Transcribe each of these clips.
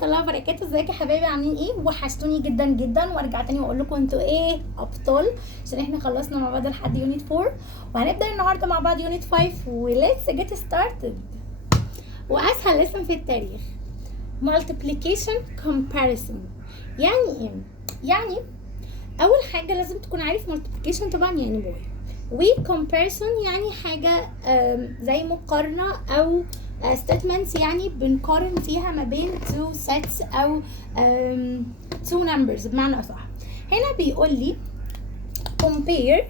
ورحمه الله وبركاته. ازيك يا حبايبي، عاملين ايه؟ وحشتوني جدا جدا، وارجع تاني واقول لكم انتوا ايه ابطال، عشان احنا خلصنا مع بعض لحد يونت 4 وهنبدا النهارده مع بعض يونت 5 وليتس جيت ستارتد. واسهل اسم في التاريخ multiplication comparison. يعني ايه؟ يعني اول حاجه لازم تكون عارف multiplication طبعا يعني باي، و comparison يعني حاجه زي مقارنه او statements، يعني بنقارن فيها ما بين two sets او two numbers بمعنى اصح. هنا بيقول لي compare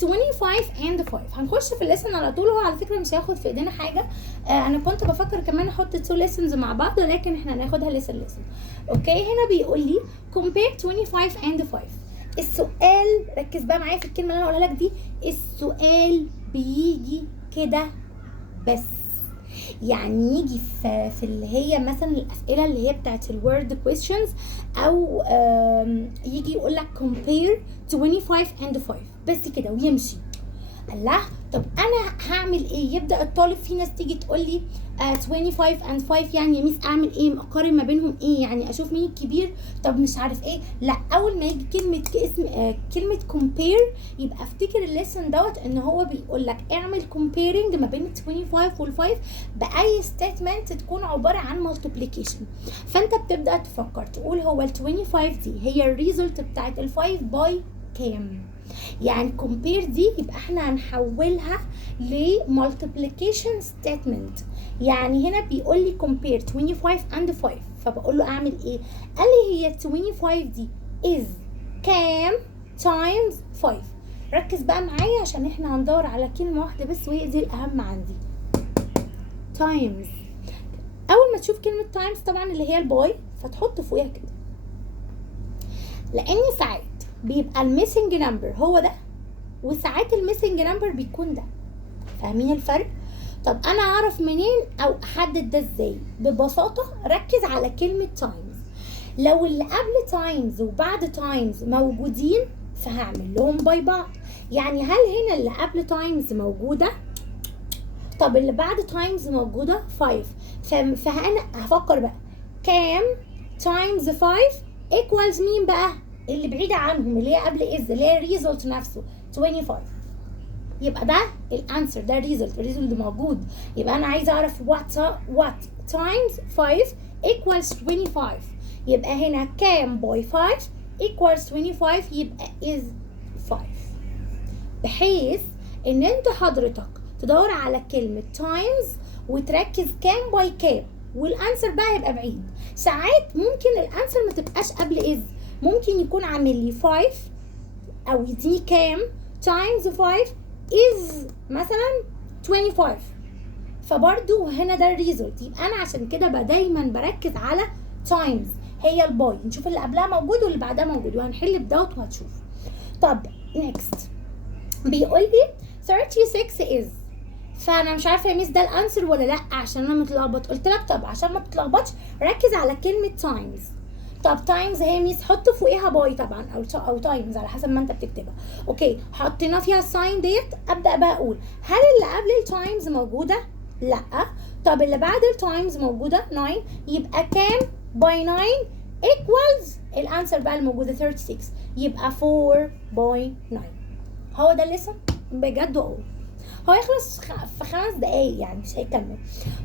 25 and 5. هنخش في الليسن على طول. هو على فكره مش هياخد في ايدينا حاجه. انا كنت بفكر كمان احط 2 lessons مع بعض، ولكن احنا هناخدها ليسن. اوكي، هنا بيقول لي compare 25 and 5. السؤال ركز بقى معايا في الكلمه اللي انا هقولها لك دي. السؤال بيجي كده بس، يعني يجي في اللي هي مثلا الاسئله اللي هي بتاعت الورد كويستشنز، او يجي يقول لك compare 25 and 5 بس كده ويمشي. الله، طب انا هعمل ايه؟ يبدا الطالب، في ناس تيجي تقول لي 25 and 5 يعني يا ميس اعمل ايه؟ اقارن ما بينهم ايه؟ يعني اشوف مين الكبير؟ طب مش عارف ايه. لا، اول ما يجي كلمه compare يبقى افتكر الليسن دوت ان هو بيقول لك اعمل comparing ما بين 25 وال5 باي ستيتمنت تكون عباره عن multiplication. فانت بتبدا تفكر تقول هو ال 25 دي هي الريزلت بتاعت ال 5 باي كام؟ يعني compare دي يبقى احنا هنحولها ل multiplication statement. يعني هنا بيقول لي compare 25 and 5، فبقول له اعمل ايه؟ قال لي هي 25 دي is كام times 5. ركز بقى معايا عشان احنا هندور على كلمة واحدة بس وهي دي الأهم عندي، times. أول ما تشوف كلمة times طبعا اللي هي الباي فتحط فوقها كده، لأن ساعات بيبقى الميسنج نمبر هو ده، وساعات الميسنج نمبر بيكون ده. فاهمين الفرق؟ طب انا اعرف منين او احدد ده ازاي؟ ببساطه ركز على كلمه تايمز. لو اللي قبل تايمز وبعد تايمز موجودين فهعمل لهم باي بعض. يعني هل هنا اللي قبل تايمز موجوده؟ طب اللي بعد تايمز موجوده 5. فانا هفكر بقى كام تايمز 5 ايكوالز مين بقى؟ اللي بعيده عنهم اللي هي قبل اللي هي الريزلت نفسه 25. يبقى ده الانسر، ده الريزلت ده موجود. يبقى انا عايزه اعرف what times 5 equals 25. يبقى هنا كام باي 5 equals 25 يبقى is 5. بحيث ان انت حضرتك تدور على كلمه times وتركز كام باي كام، والانسر بقى هيبقى بعيد. ساعات ممكن الانسر ما تبقاش قبل is، ممكن يكون عامل لي 5 او يديني كام times 5 is مثلا 25، فبرضو هنا ده الريزلت. يبقى انا عشان كده بقى دايما بركز على times هي الباي، نشوف اللي قبلها موجود واللي بعدها موجود، وهنحل بدوت وهتشوف. طب next بيقول لي 36 is، فانا مش عارفه يا ميس ده الانسر ولا لا، عشان انا متلخبط. قلت لك طب عشان ما تتلخبطش ركز على كلمه times. طب تايمز هي ميس حط فوقيها باي طبعا او تايمز على حسب ما انت بتكتبها. اوكي، حطينا فيها الساين ديت. ابدا بقى اقول هل اللي قبل التايمز موجوده؟ لا. طب اللي بعد التايمز موجوده 9، يبقى كام باي 9 ايكوالز الانسر بقى الموجوده 36، يبقى 4.9. هو ده الليسن بجد. هو يخلص في 5 دقايق يعني مش هيكمل.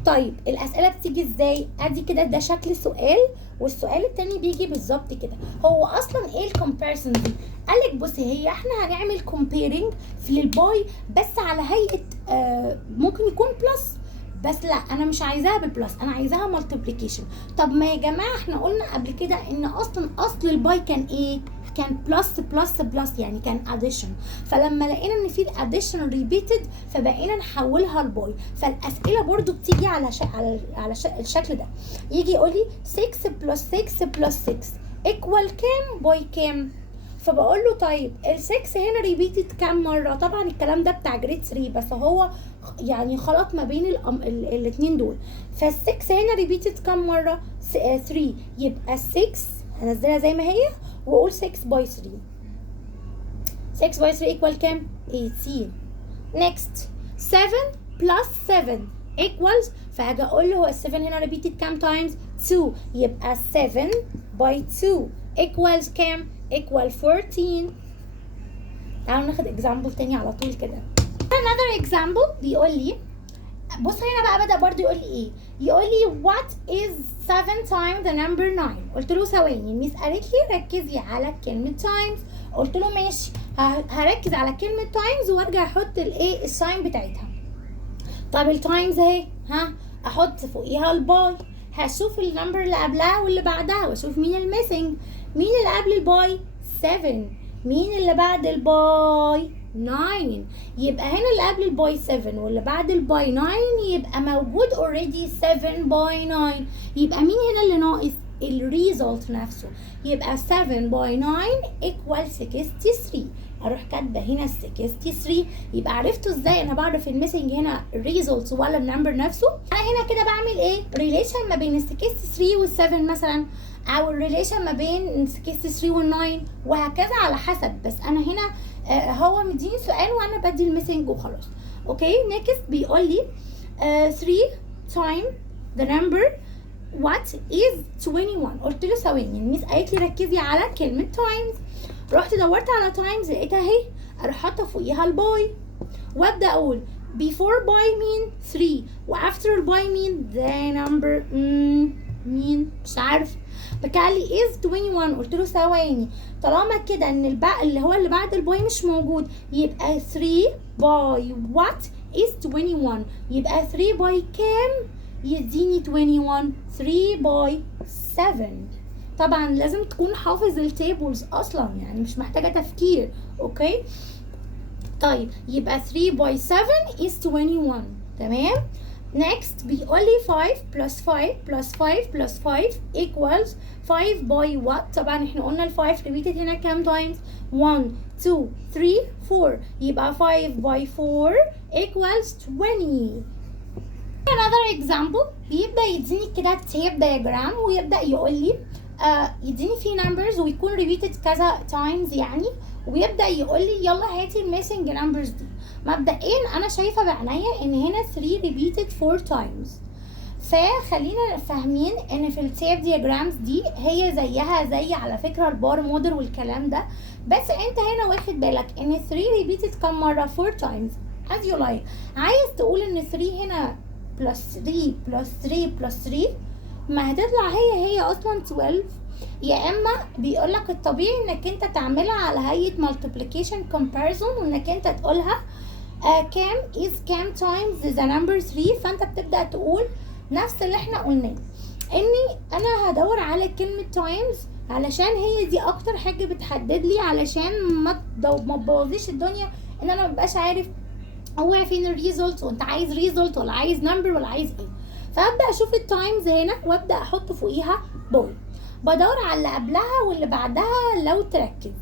طيب الاسئله بتيجي ازاي؟ ادي كده ده شكل سؤال، والسؤال التاني بيجي بالظبط كده. هو اصلا ايه الكومباريسون دي؟ قالك بصي هي احنا هنعمل كومبيرنج في للباي بس على هيئه ممكن يكون بلس، بس لا انا مش عايزاها بالبلس، انا عايزاها مالتيبليكيشن. طب ما يا جماعه احنا قلنا قبل كده ان اصل الباي كان ايه؟ كان بلس بلس بلس، يعني كان اديشن. فلما لقينا ان في الاديشن ريبيتد فبقينا نحولها لباي. فالاسئله برضو بتيجي على الشكل ده. يجي يقول لي 6 بلس 6 بلس 6 ايكوال كام باي كام؟ فبقول له طيب ال6 هنا ريبيتد كام مره؟ طبعا الكلام ده بتاع جريد 3 بس هو يعني خلط ما بين الاثنين دول. فال6 هنا ريبيتد كام مره؟ 3. يبقى 6 هنزلها زي ما هي واقول 6 باي 3. 6 باي 3 ايكوال كام؟ 18. next 7 plus 7 equals فهاجي اقول له هو ال 7 هنا repeated كام times 2 يبقى 7 by 2 equals كام equal 14. تعالوا ناخد example تاني على طول كده. another example بيقول لي بص هنا بقى بدأ برضو يقول لي ايه، يقول لي what is 7 times the number 9. قلت له ثواني، الميس قالت لي ركزي على كلمة times. قلت له ماشي هركز على كلمة times وارجع احط الايه الساين بتاعتها. طب التايمز اهي، احط فوقيها الباي، هشوف النمبر اللي قبلها واللي بعدها واشوف مين الميسنج. مين اللي قبل الباي 7، مين اللي بعد الباي 9. يبقى هنا اللي قبل الباي 7 واللي بعد الباي 9 يبقى موجود اوريدي 7 باي 9. يبقى مين هنا اللي ناقص؟ الريزلت نفسه. يبقى 7 باي 9 equal 63. اروح كاتبه هنا ال 63. يبقى عرفتوا ازاي انا بعرف الميسنج هنا الريزلت ولا النمبر نفسه؟ انا هنا كده بعمل ايه؟ ريليشن ما بين ال 63 وال 7 مثلا، او الريليشن ما بين 63 وال 9 وهكذا على حسب. بس انا هنا هو مديني سؤال وانا بدي الميسنج وخلاص. اوكي نيكست بيقول لي 3 تايم ذا نمبر what is 21. قلت له ثواني، الميس قالت لي ركزي على كلمه تايمز. رحت دورت على تايمز لقيتها اهي، اروح حاطه فوقيها الباي وابدا اقول before باي مين 3 وafter الباي مين the number مين مش عارفه. فقال لي is 21. قلت له ثواني، طالما كده ان اللي هو اللي بعد الباي مش موجود يبقى 3 باي what is 21. يبقى 3 باي كام يديني 21؟ 3 باي 7. طبعا لازم تكون حافظ التيبلز اصلا، يعني مش محتاجه تفكير. اوكي طيب يبقى 3 باي 7 is 21. تمام. next بيقول لي 5 plus 5 plus 5 plus 5 equals 5 by what. طبعا احنا قلنا ال 5 repeated هنا كام times؟ 1 2 3 4. يبقى 5 by 4 equals 20. another example بيبدأ يديني كده tape diagram ويبدأ يقول لي يديني فيه numbers ويكون repeated كذا times يعني، ويبدأ يقول لي يلا هاتي الميسنج numbers دي. مبدئيا انا شايفه بعناية ان هنا 3 repeated 4 times. فخلينا فاهمين ان في التيب دياجرامز دي هي زيها زي على فكره البار موديل والكلام ده، بس انت هنا واخد بالك ان 3 repeated كم مره 4 times as you like. عايز تقول ان 3 هنا plus 3 plus 3 plus 3 ما هتطلع هي اصلا 12. يا اما بيقولك الطبيعي انك انت تعملها على هيئه multiplication comparison وانك انت تقولها كام is كام times the number 3. فانت بتبدأ تقول نفس اللي احنا قلناه، اني انا هدور على كلمة times علشان هي دي اكتر حاجة بتحدد لي، علشان ما تبوظيش الدنيا ان انا مبقاش عارف هو فين الريزلت وانت عايز ريزلت ولا عايز نمبر ولا عايز ايه. فابدأ اشوف التايمز هنا وابدأ احط فوقيها بوي، بدور على اللي قبلها واللي بعدها. لو تركز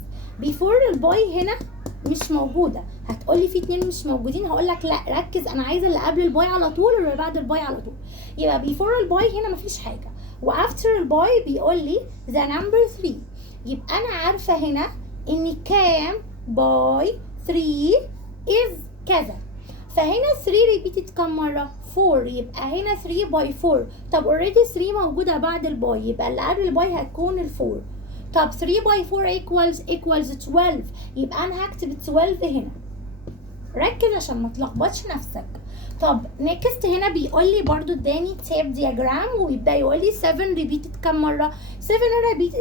before الباي هنا مش موجوده، هتقولي في 2 مش موجودين، هقولك لا ركز انا عايزه اللي قبل الباي على طول واللي بعد الباي على طول. يبقى before الباي هنا مفيش حاجه، وafter الباي بيقول لي the number 3. يبقى انا عارفه هنا ان كام باي 3 is كذا. فهنا 3 repeated كم مره 4. يبقى هنا 3 باي 4. طب already 3 موجوده بعد الباي، يبقى اللي قبل الباي هتكون ال 4. طب 3 باي 4 equals 12. يبقى انا هكتب 12 هنا. ركز عشان ما تلخبطش نفسك. طب نيكست هنا بيقول لي برضو اداني تيب دياجرام ويبدا يقول لي 7 ريبيتد كم مره؟ 7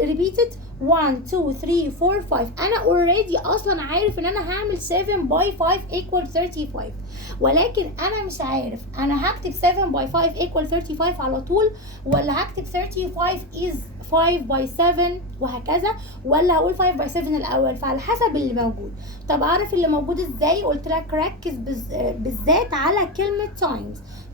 ريبيتد 1 2 3 4 5. انا اوريدي اصلا عارف ان انا هعمل 7 باي 5 equal 35، ولكن انا مش عارف انا هكتب 7 باي 5 equal 35 على طول، ولا هكتب 35 is 5 باي 7 وهكذا، ولا هقول 5 باي 7 الاول. فعلى حسب اللي موجود. طب اعرف اللي موجود ازاي؟ قلت لك ركز بالذات على كلمه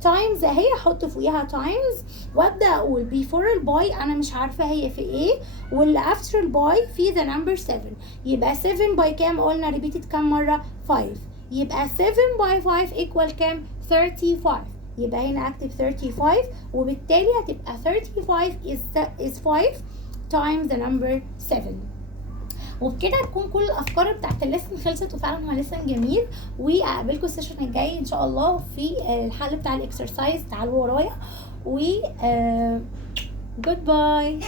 تايمز اهي، احط فوقيها تايمز وابدا اقول before الباي انا مش عارفه هي في ايه، واللي after الباي في the number 7. يبقى 7 باي كام قلنا repeated كام مره 5. يبقى 7 باي 5 equal كام 35. يبقى هنا اكتب 35 وبالتالي هتبقى 35 is 5 times the number 7. وبكده تكون كل الافكار بتاعت الليسن خلصت، وفعلا هو ليسن جميل. واقابلكم السيشن الجاي ان شاء الله في الحل بتاع الاكسرسايز. تعالوا ورايا و جود باي.